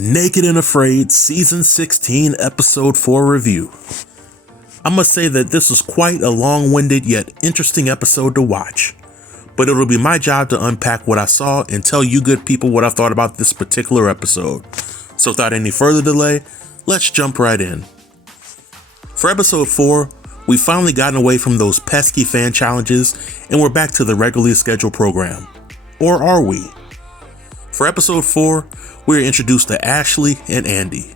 Naked and Afraid Season 16 Episode 4 review. I must say that this was quite a long-winded yet interesting episode to watch, but it'll be my job to unpack what I saw and tell you good people what I thought about this particular episode. So without any further delay, let's jump right in. For episode 4, we've finally gotten away from those pesky fan challenges and we're back to the regularly scheduled program. Or are we? For episode 4, we are introduced to Ashley and Andy.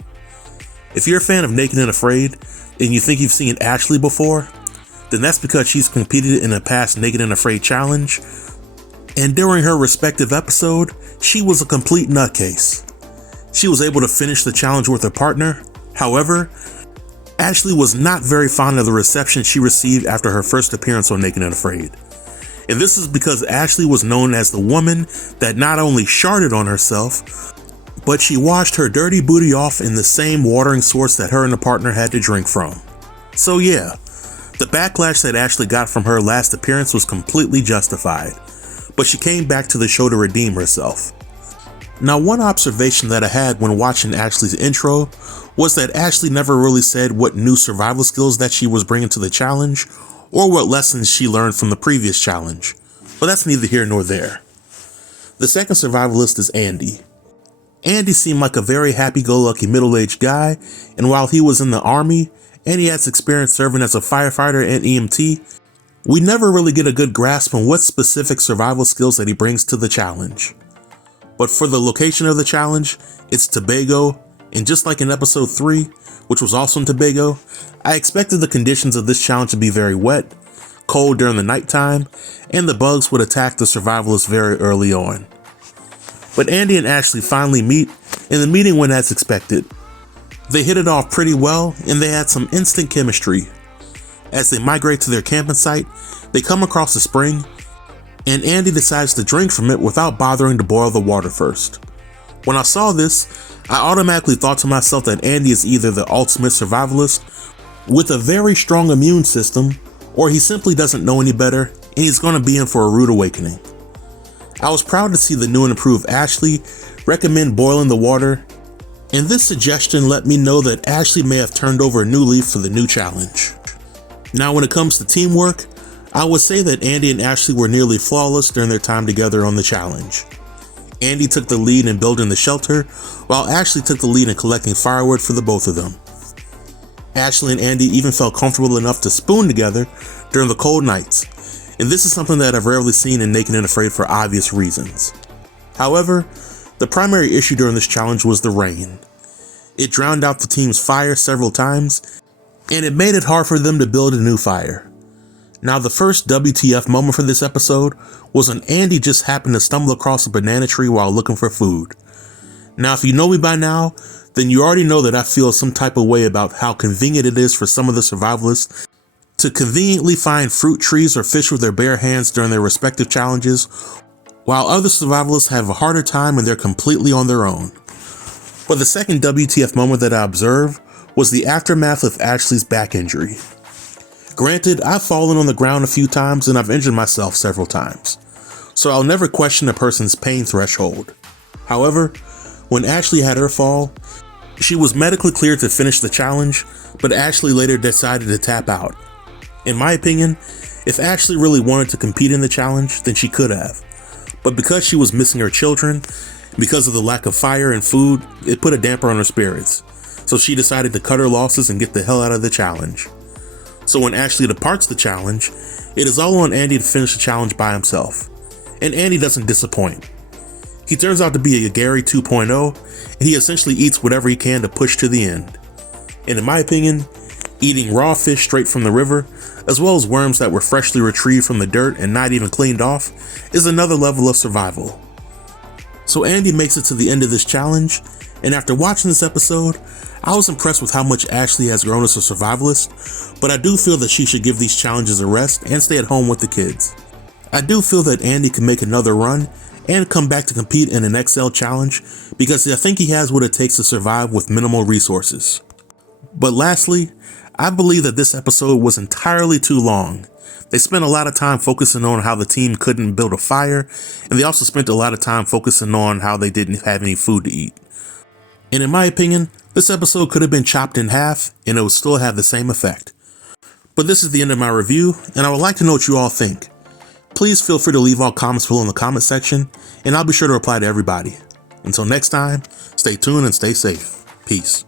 If you're a fan of Naked and Afraid and you think you've seen Ashley before, then that's because she's competed in a past Naked and Afraid challenge, and during her respective episode, she was a complete nutcase. She was able to finish the challenge with her partner. However, Ashley was not very fond of the reception she received after her first appearance on Naked and Afraid. And this is because Ashley was known as the woman that not only sharded on herself, but she washed her dirty booty off in the same watering source that her and the partner had to drink from. So yeah, the backlash that Ashley got from her last appearance was completely justified, but she came back to the show to redeem herself. Now, one observation that I had when watching Ashley's intro was that Ashley never really said what new survival skills that she was bringing to the challenge, or what lessons she learned from the previous challenge, but that's neither here nor there. The second survivalist is Andy. Andy seemed like a very happy-go-lucky middle-aged guy, and while he was in the army, and he has experience serving as a firefighter and EMT, we never really get a good grasp on what specific survival skills that he brings to the challenge. But for the location of the challenge, it's Tobago, and just like in episode 3, which was also in Tobago, I expected the conditions of this challenge to be very wet, cold during the nighttime, and the bugs would attack the survivalists very early on. But Andy and Ashley finally meet, and the meeting went as expected. They hit it off pretty well, and they had some instant chemistry. As they migrate to their camping site, they come across a spring, and Andy decides to drink from it without bothering to boil the water first. When I saw this, I automatically thought to myself that Andy is either the ultimate survivalist with a very strong immune system, or he simply doesn't know any better and he's going to be in for a rude awakening. I was proud to see the new and improved Ashley recommend boiling the water, and this suggestion let me know that Ashley may have turned over a new leaf for the new challenge. Now, when it comes to teamwork, I would say that Andy and Ashley were nearly flawless during their time together on the challenge. Andy took the lead in building the shelter, while Ashley took the lead in collecting firewood for the both of them. Ashley and Andy even felt comfortable enough to spoon together during the cold nights, and this is something that I've rarely seen in Naked and Afraid for obvious reasons. However, the primary issue during this challenge was the rain. It drowned out the team's fire several times, and it made it hard for them to build a new fire. Now, the first WTF moment for this episode was when Andy just happened to stumble across a banana tree while looking for food. Now, if you know me by now, then you already know that I feel some type of way about how convenient it is for some of the survivalists to conveniently find fruit trees or fish with their bare hands during their respective challenges, while other survivalists have a harder time and they're completely on their own. But the second WTF moment that I observed was the aftermath of Ashley's back injury. Granted, I've fallen on the ground a few times and I've injured myself several times, so I'll never question a person's pain threshold. However, when Ashley had her fall, she was medically cleared to finish the challenge, but Ashley later decided to tap out. In my opinion, if Ashley really wanted to compete in the challenge, then she could have. But because she was missing her children, because of the lack of fire and food, it put a damper on her spirits. So she decided to cut her losses and get the hell out of the challenge. So when Ashley departs the challenge, it is all on Andy to finish the challenge by himself. And Andy doesn't disappoint. He turns out to be a Gary 2.0, and he essentially eats whatever he can to push to the end. And in my opinion, eating raw fish straight from the river, as well as worms that were freshly retrieved from the dirt and not even cleaned off, is another level of survival. So Andy makes it to the end of this challenge, and after watching this episode, I was impressed with how much Ashley has grown as a survivalist, but I do feel that she should give these challenges a rest and stay at home with the kids. I do feel that Andy can make another run and come back to compete in an XL challenge because I think he has what it takes to survive with minimal resources. But lastly, I believe that this episode was entirely too long. They spent a lot of time focusing on how the team couldn't build a fire, and they also spent a lot of time focusing on how they didn't have any food to eat. And in my opinion, this episode could have been chopped in half and it would still have the same effect. But this is the end of my review, and I would like to know what you all think. Please feel free to leave all comments below in the comment section, and I'll be sure to reply to everybody. Until next time, stay tuned and stay safe. Peace.